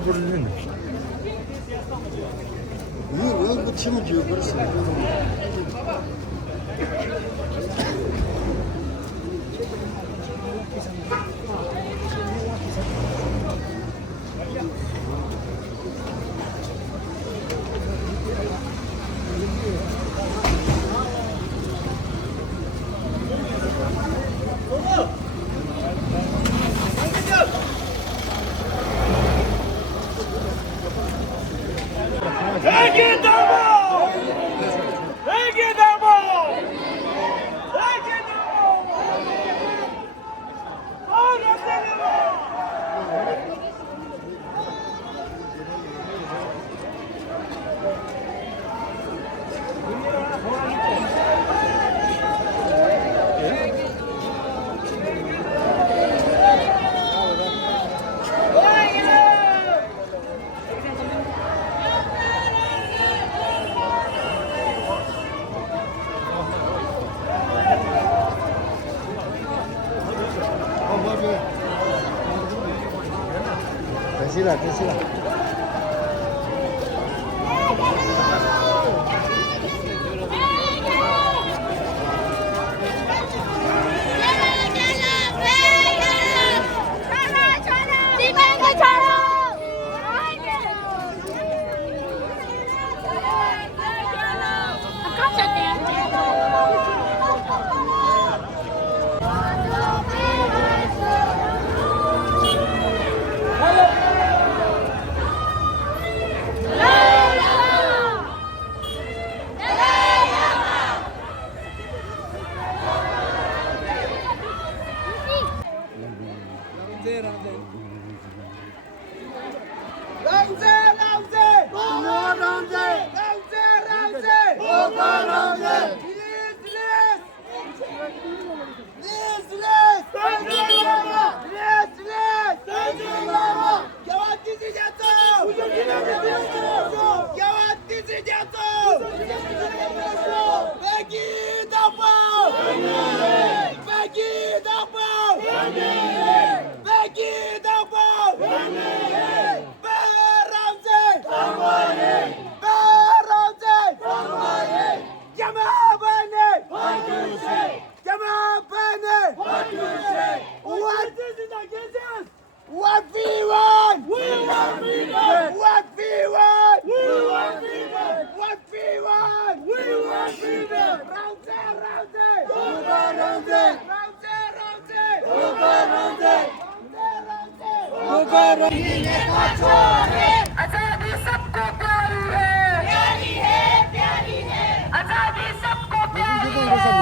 버리는. 이거 치면 지워버렸어. 됐어. What we want! We want freedom! What we want! We want freedom! What we want! We want freedom! आजादी सबको प्यारी है प्यारी है आजादी सबको प्यारी है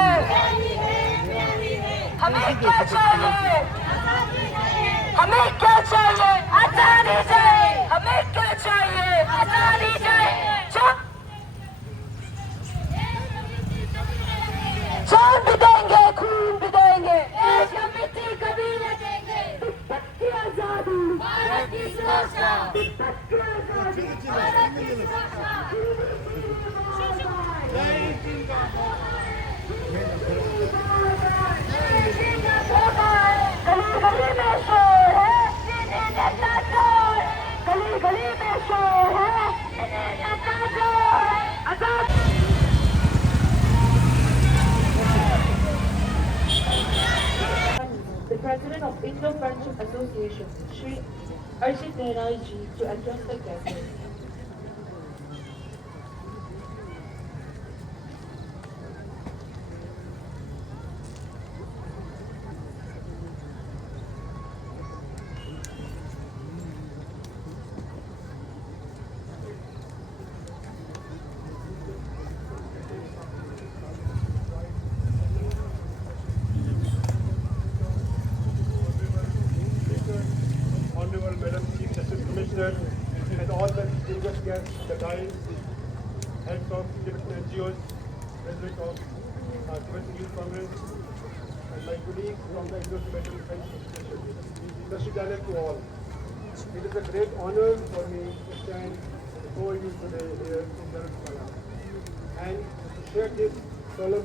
हमें क्या चाहिए हमें क्या चाहिए आजादी चाहिए हमें क्या चाहिए आजादी चाहिए जान भी देंगे खून भी देंगे देश का मिट्टी कभी न देंगे की आजादी भारत की सुरक्षा भारत की सुरक्षा गली गली में शोर है नेता चोर गली गली में शोर है नेता चोर आजाद The President of Indo-Friendship Association, Shri Arshit Mehrai ji, to address the gathering. Honorable Madam Chief Justice Commissioner and all the distinguished guests, the guides, heads of different NGOs, President of Tibetan Youth Congress, and my colleagues from the Indo-Tibetan Friendship Association. Nashidana to all. It is a great honor for me to stand before you today here in Dharamsala and to share this solemn